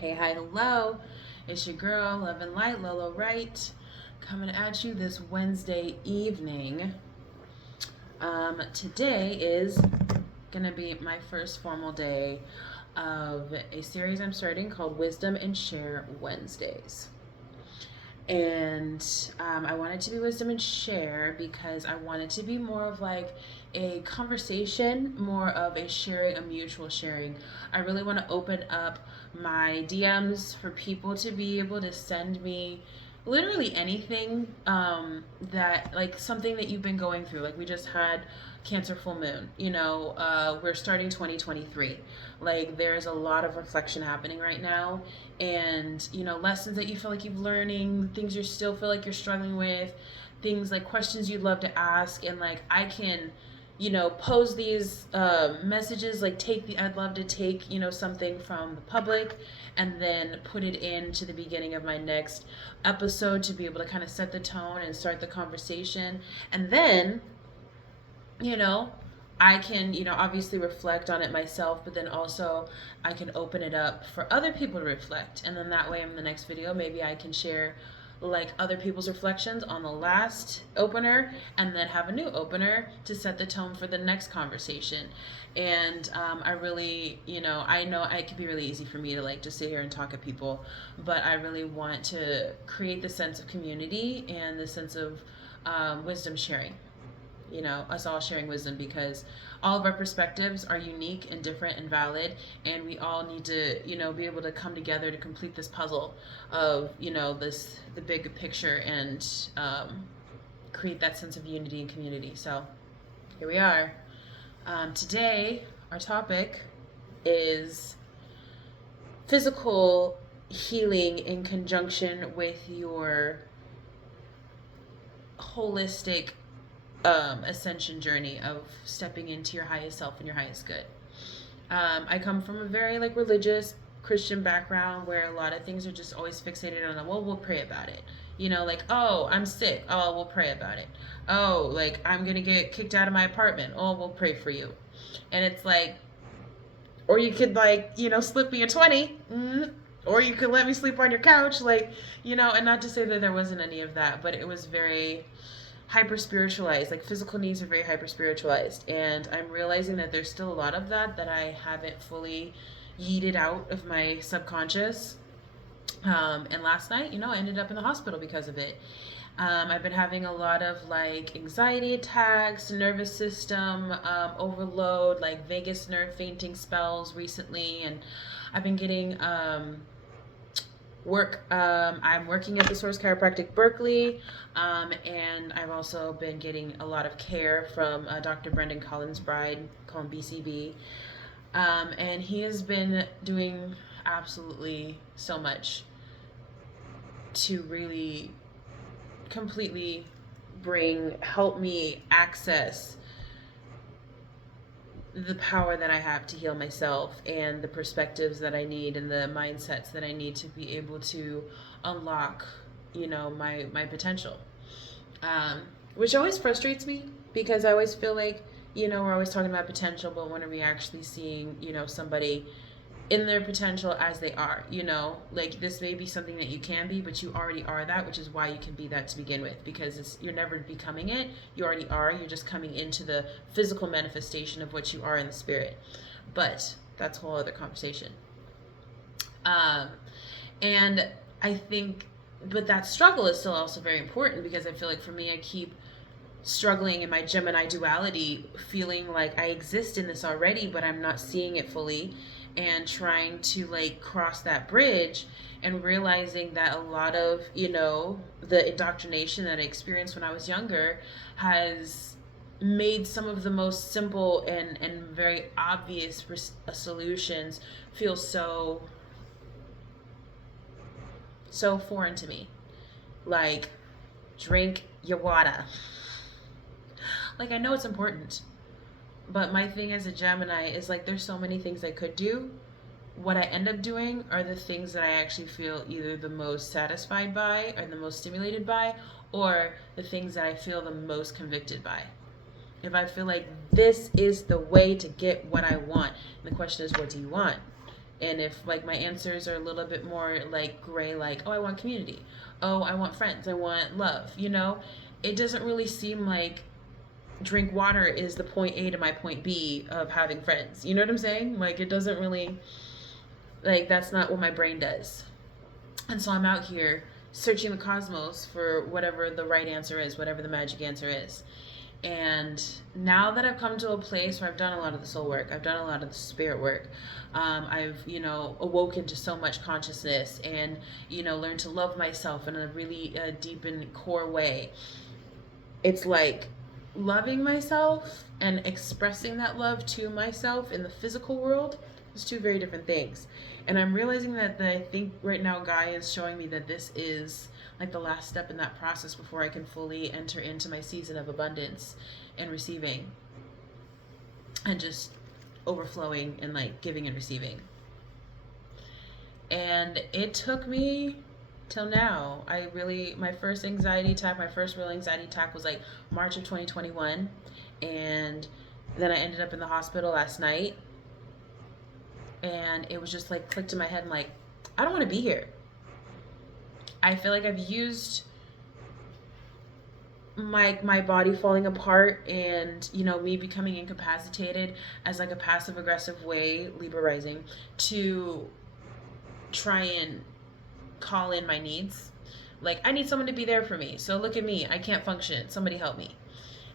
Hey, hi, hello. It's your girl, Love and Light, LoLo Wright, coming at you this Wednesday evening. Today is going to be my first formal day of a series I'm starting called Wisdom and Share Wednesdays. And I want it to be wisdom and share because I want it to be more of like a conversation, more of a sharing, a mutual sharing. I really want to open up my DMs for people to be able to send me literally anything that, like, something that you've been going through. Like, we just had Cancer full moon, we're starting 2023. Like, there's a lot of reflection happening right now, and lessons that you feel like you're learning, things you still feel like you're struggling with, things like questions you'd love to ask. And like, I can pose these messages, like I'd love to take something from the public and then put it into the beginning of my next episode to be able to kind of set the tone and start the conversation. And then I can, obviously reflect on it myself, but then also I can open it up for other people to reflect. And then that way, in the next video, maybe I can share like other people's reflections on the last opener and then have a new opener to set the tone for the next conversation. And I really, I know it can be really easy for me to like just sit here and talk at people, but I really want to create the sense of community and the sense of wisdom sharing, us all sharing wisdom, because all of our perspectives are unique and different and valid, and we all need to, be able to come together to complete this puzzle of, the big picture, and create that sense of unity and community. So here we are. Today, our topic is physical healing in conjunction with your holistic ascension journey of stepping into your highest self and your highest good. I come from a very like religious Christian background where a lot of things are just always fixated on, well, we'll pray about it. Like, oh, I'm sick. Oh, we'll pray about it. Oh, like, I'm going to get kicked out of my apartment. Oh, we'll pray for you. And it's like, or you could like, slip me a 20. Or you could let me sleep on your couch. Like, and not to say that there wasn't any of that, but it was very hyper spiritualized. Like, physical needs are very hyper spiritualized, and I'm realizing that there's still a lot of that I haven't fully yeeted out of my subconscious. And last night, I ended up in the hospital because of it. I've been having a lot of like anxiety attacks, nervous system overload, like vagus nerve fainting spells recently, and I've been getting I'm working at the Source Chiropractic Berkeley, and I've also been getting a lot of care from Dr. Brendan Collins Bride, call him BCB, and he has been doing absolutely so much to really completely help me access the power that I have to heal myself, and the perspectives that I need, and the mindsets that I need to be able to unlock, my potential. Which always frustrates me, because I always feel like, we're always talking about potential, but when are we actually seeing, somebody in their potential as they are? Like, this may be something that you can be, but you already are that, which is why you can be that to begin with, because you're never becoming it. You already are. You're just coming into the physical manifestation of what you are in the spirit. But that's a whole other conversation. And I think, but that struggle is still also very important, because I feel like for me, I keep struggling in my Gemini duality, feeling like I exist in this already, but I'm not seeing it fully, and trying to like cross that bridge, and realizing that a lot of, the indoctrination that I experienced when I was younger has made some of the most simple and very obvious solutions feel so foreign to me. Like, drink your water. Like, I know it's important, but my thing as a Gemini is like, there's so many things I could do. What I end up doing are the things that I actually feel either the most satisfied by, or the most stimulated by, or the things that I feel the most convicted by. If I feel like this is the way to get what I want, and the question is, what do you want? And if like my answers are a little bit more like gray, like, oh, I want community, oh, I want friends, I want love, you know, it doesn't really seem like drink water is the point A to my point B of having friends. You know what I'm saying? Like, it doesn't really, like, that's not what my brain does. And so I'm out here searching the cosmos for whatever the right answer is, whatever the magic answer is. And now that I've come to a place where I've done a lot of the soul work, I've done a lot of the spirit work, I've, you know, awoken to so much consciousness and, you know, learned to love myself in a really deep and core way. It's like loving myself and expressing that love to myself in the physical world is two very different things. And I'm realizing that I think right now Gaia is showing me that this is like the last step in that process before I can fully enter into my season of abundance and receiving and just overflowing and like giving and receiving. And it took me till now. My first anxiety attack, my first real anxiety attack was like March of 2021. And then I ended up in the hospital last night. And it was just like clicked in my head and like, I don't want to be here. I feel like I've used my body falling apart and, you know, me becoming incapacitated as like a passive aggressive way, Libra rising, to try and call in my needs. Like, I need someone to be there for me. So look at me. I can't function. Somebody help me.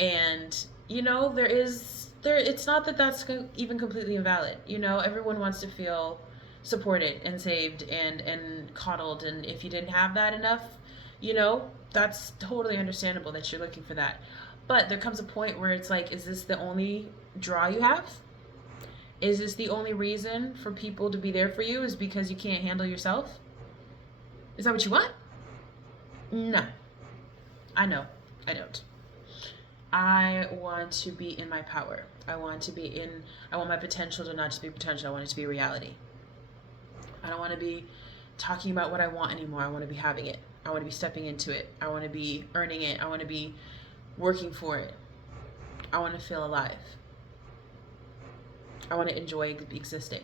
And, you know, it's not that that's even completely invalid. You know, everyone wants to feel supported and saved and coddled. And if you didn't have that enough, you know, that's totally understandable that you're looking for that. But there comes a point where it's like, is this the only draw you have? Is this the only reason for people to be there for you is because you can't handle yourself? Is that what you want? No. I know. I don't. I want to be in my power. I want my potential to not just be potential. I want it to be reality. I don't want to be talking about what I want anymore. I want to be having it. I want to be stepping into it. I want to be earning it. I want to be working for it. I want to feel alive. I want to enjoy existing,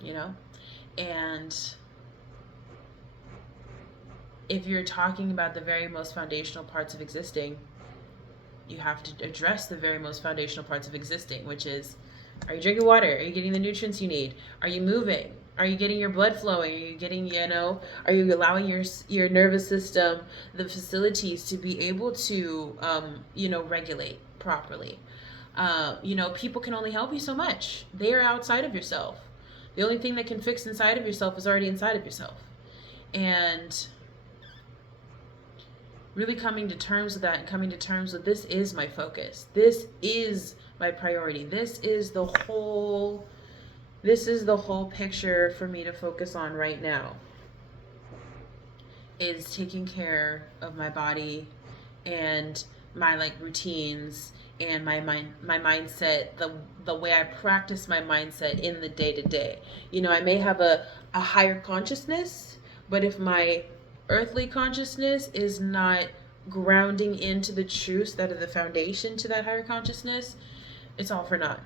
you know? And if you're talking about the very most foundational parts of existing, you have to address the very most foundational parts of existing, which is, are you drinking water? Are you getting the nutrients you need? Are you moving? Are you getting your blood flowing? Are you getting, you know, are you allowing your nervous system the facilities to be able to, you know, regulate properly? You know, people can only help you so much. They are outside of yourself. The only thing that can fix inside of yourself is already inside of yourself. And really coming to terms with that and coming to terms with this is my focus. This is my priority. This is the whole picture for me to focus on right now, is taking care of my body and my like routines and my mindset, the way I practice my mindset in the day to day. You know, I may have a higher consciousness, but if my earthly consciousness is not grounding into the truths that are the foundation to that higher consciousness, it's all for naught.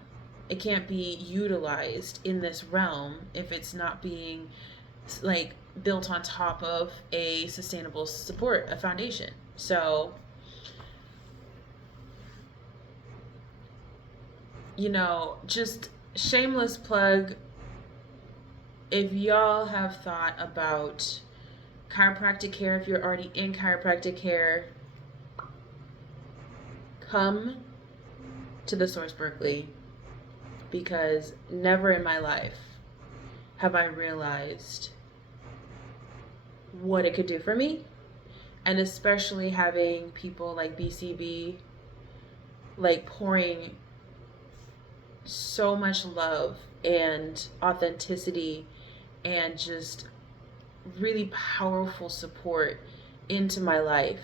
It can't be utilized in this realm if it's not being like built on top of a sustainable support, a foundation. So, you know, just shameless plug, if y'all have thought about chiropractic care, if you're already in chiropractic care, come to the Source Berkeley, because never in my life have I realized what it could do for me. And especially having people like BCB like pouring so much love and authenticity and just really powerful support into my life.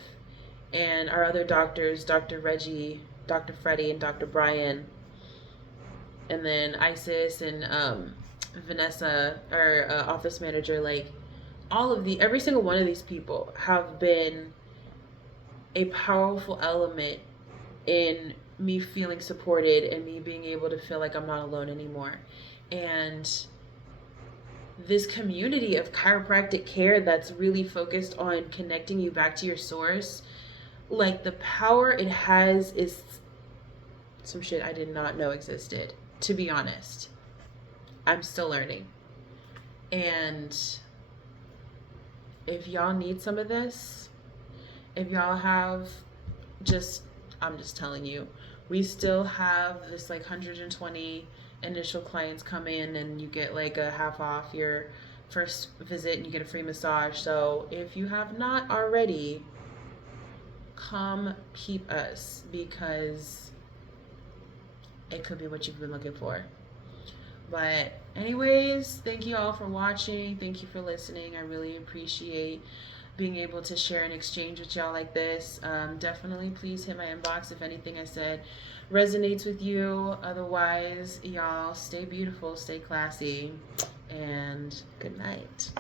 And our other doctors, Dr. Reggie, Dr. Freddie, and Dr. Brian, and then Isis and Vanessa, our office manager, like every single one of these people have been a powerful element in me feeling supported and me being able to feel like I'm not alone anymore. And this community of chiropractic care that's really focused on connecting you back to your source, like the power it has is some shit I did not know existed, to be honest. I'm still learning. And if y'all need some of this, if y'all have I'm just telling you, we still have this like 120 initial clients come in, and you get like a half off your first visit and you get a free massage. So if you have not already, come peep us, because it could be what you've been looking for. But anyways, thank you all for watching. Thank you for listening. I really appreciate being able to share and exchange with y'all like this. Definitely please hit my inbox if anything I said resonates with you. Otherwise, y'all stay beautiful, stay classy, and good night.